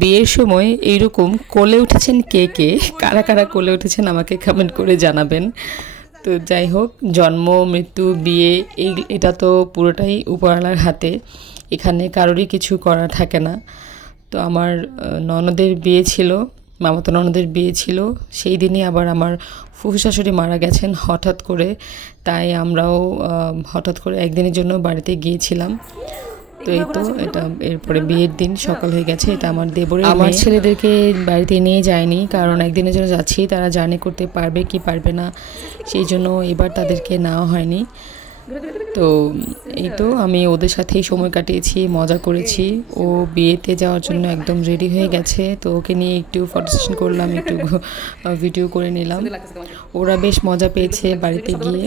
বিয়ের সময় এইরকম কোলে উঠেছেন কে কে? কারা কারা কোলে উঠেছেন আমাকে কমেন্ট করে জানাবেন। তো যাই হোক, জন্ম, মৃত্যু, বিয়ে, এই এটা তো পুরোটাই উপরালার হাতে। এখানে কারোরই কিছু করা থাকে না। তো আমার ননদের বিয়ে ছিল, মামাতো ননদের বিয়ে ছিল। সেই দিনই আবার আমার ফুফু শাশুড়ি মারা গেছেন হঠাৎ করে। তাই আমরাও হঠাৎ করে একদিনের জন্য বাড়িতে গিয়েছিলাম। তো এই তো এটা এরপরে বিয়ের দিন সকাল হয়ে গেছে এটা আমার দেবরের আমার ছেলেদেরকে বাড়িতে নিয়ে যায়নি কারণ একদিনের জন্য যাচ্ছি তারা জার্নি করতে পারবে কি পারবে না সেই জন্য এবার তাদেরকে নেওয়া হয়নি। তো এই তো আমি ওদের সাথেই সময় কাটিয়েছি মজা করেছি। ও বিয়েতে যাওয়ার জন্য একদম রেডি হয়ে গেছে তো ওকে নিয়ে একটু ফটো সেশন করলাম একটু ভিডিও করে নিলাম। ওরা বেশ মজা পেয়েছে বাড়িতে গিয়ে।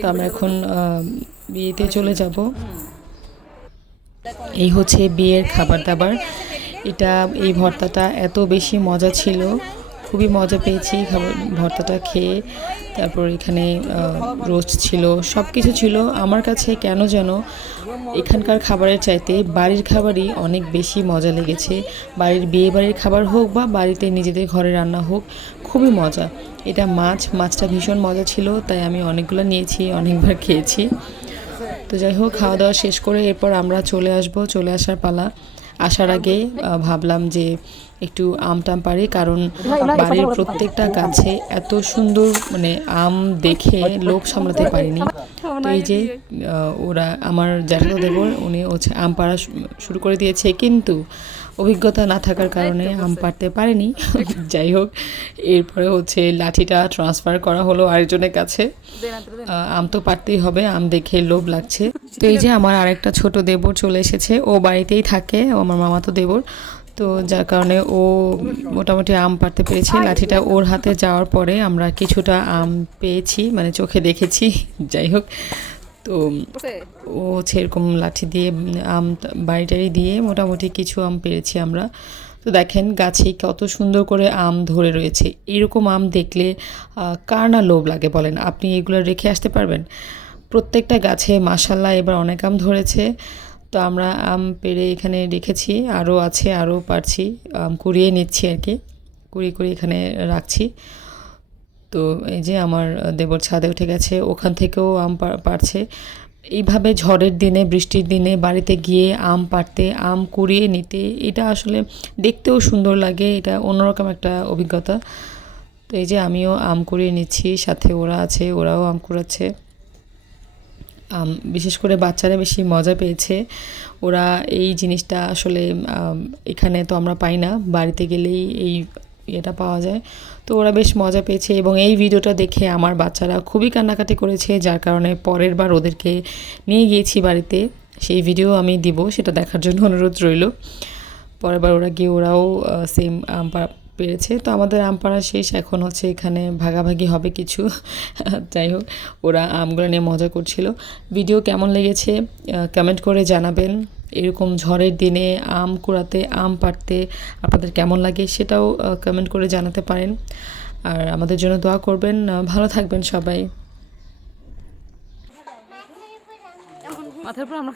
তো আমরা এখন বিয়েতে চলে যাব। এই হচ্ছে বিয়ের খাবার দাবার এটা, এই ভর্তাটা এত বেশি মজা ছিল, খুবই মজা পেয়েছি খাবার, ভর্তাটা খেয়ে। তারপর এখানে রোস্ট ছিল সব কিছু ছিল। আমার কাছে কেন যেন এখানকার খাবারের চাইতে বাড়ির খাবারই অনেক বেশি মজা লেগেছে। বাড়ির বিয়ে বাড়ির খাবার হোক বা বাড়িতে নিজেদের ঘরে রান্না হোক, খুবই মজা। এটা মাছ, মাছটা ভীষণ মজা ছিল, তাই আমি অনেকগুলো নিয়েছি, অনেকবার খেয়েছি। তো যাই হোক, খাওয়া দাওয়া শেষ করে এরপর আমরা চলে আসব, চলে আসার পালা। আসার আগে ভাবলাম যে একটু আম টাম পারি কারণ বাড়ির প্রত্যেকটা গাছে এত সুন্দর মানে আম দেখে লোক সামলাতে পারিনি। তো এই যে ওরা, আমার জ্যাঠা দেবর, উনি হচ্ছে আম পাড়া শুরু করে দিয়েছে। কিন্তু অভিজ্ঞতা না থাকার কারণে আম পারতে পারেনি। যাই হোক এরপরে হচ্ছে লাঠিটা ট্রান্সফার করা হলো আরেকজনের কাছে। আম তো পারতেই হবে আম দেখে লোভ লাগছে। তো এই যে আমার আরেকটা ছোট দেবর চলে এসেছে ও বাড়িতেই থাকে ও আমার মামাতো দেবর। তো যার কারণে ও মোটামুটি আম পারতে পেরেছে। লাঠিটা ওর হাতে যাওয়ার পরে আমরা কিছুটা আম পেয়েছি মানে চোখে দেখেছি। যাই হোক তো ও হচ্ছে এরকম লাঠি দিয়ে আম টা- বাড়ি টাড়ি দিয়ে মোটামুটি কিছু আম পেরেছি আমরা। তো দেখেন গাছে কত সুন্দর করে আম ধরে রয়েছে। এরকম আম দেখলে কার না লোভ লাগে বলেন? আপনি এগুলো রেখে আসতে পারবেন? প্রত্যেকটা গাছে মাসাল্লাহ এবার অনেক আম ধরেছে। তো আমরা আম পেরে এখানে রেখেছি আরও আছে আরও পারছি আম কুড়িয়ে নিচ্ছি আর কি। কুড়িয়ে কুড়িয়ে এখানে রাখছি। তো এই যে আমার দেবর ছাদে উঠে গেছে, ওখান থেকেও আম পা- পাড়ছে। এইভাবে ঝড়ের দিনে, বৃষ্টির দিনে বাড়িতে গিয়ে আম পাড়তে, আম কুড়িয়ে নিতে, এটা আসলে দেখতেও সুন্দর লাগে, এটা অন্যরকম একটা অভিজ্ঞতা। তো এই যে আমিও আম কুড়িয়ে নিচ্ছি, সাথে ওরা আছে, ওরাও আম কুড়াচ্ছে। আম, বিশেষ করে বাচ্চারা বেশি মজা পেয়েছে। ওরা এই জিনিসটা আসলে এখানে তো আমরা পাই না, বাড়িতে গেলেই এই এটা পাওয়া যায়। তো ওরা বেশ মজা পেয়েছে এবং এই ভিডিওটা দেখে আমার বাচ্চারা খুবই কান্নাকাটি করেছে, যার কারণে পরের বার ওদেরকে নিয়ে গিয়েছি বাড়িতে। সেই ভিডিও আমি দিব, সেটা দেখার জন্য অনুরোধ রইল। পরের বার ওরা গিয়ে ওরাও সেম পেরেছে তো আমাদের আম পাড়া শেষ, এখন হচ্ছে এখানে ভাগাভাগি হবে কিছু। যাই হোক, ওরা আমগুলো নিয়ে মজা করছিল। ভিডিও কেমন লেগেছে কমেন্ট করে জানাবেন। এরকম ঝড়ের দিনে আম কুড়াতে, আম পাড়তে আপনাদের কেমন লাগে সেটাও কমেন্ট করে জানাতে পারেন। আর আমাদের জন্য দোয়া করবেন। ভালো থাকবেন সবাই। মাথার উপর আমরা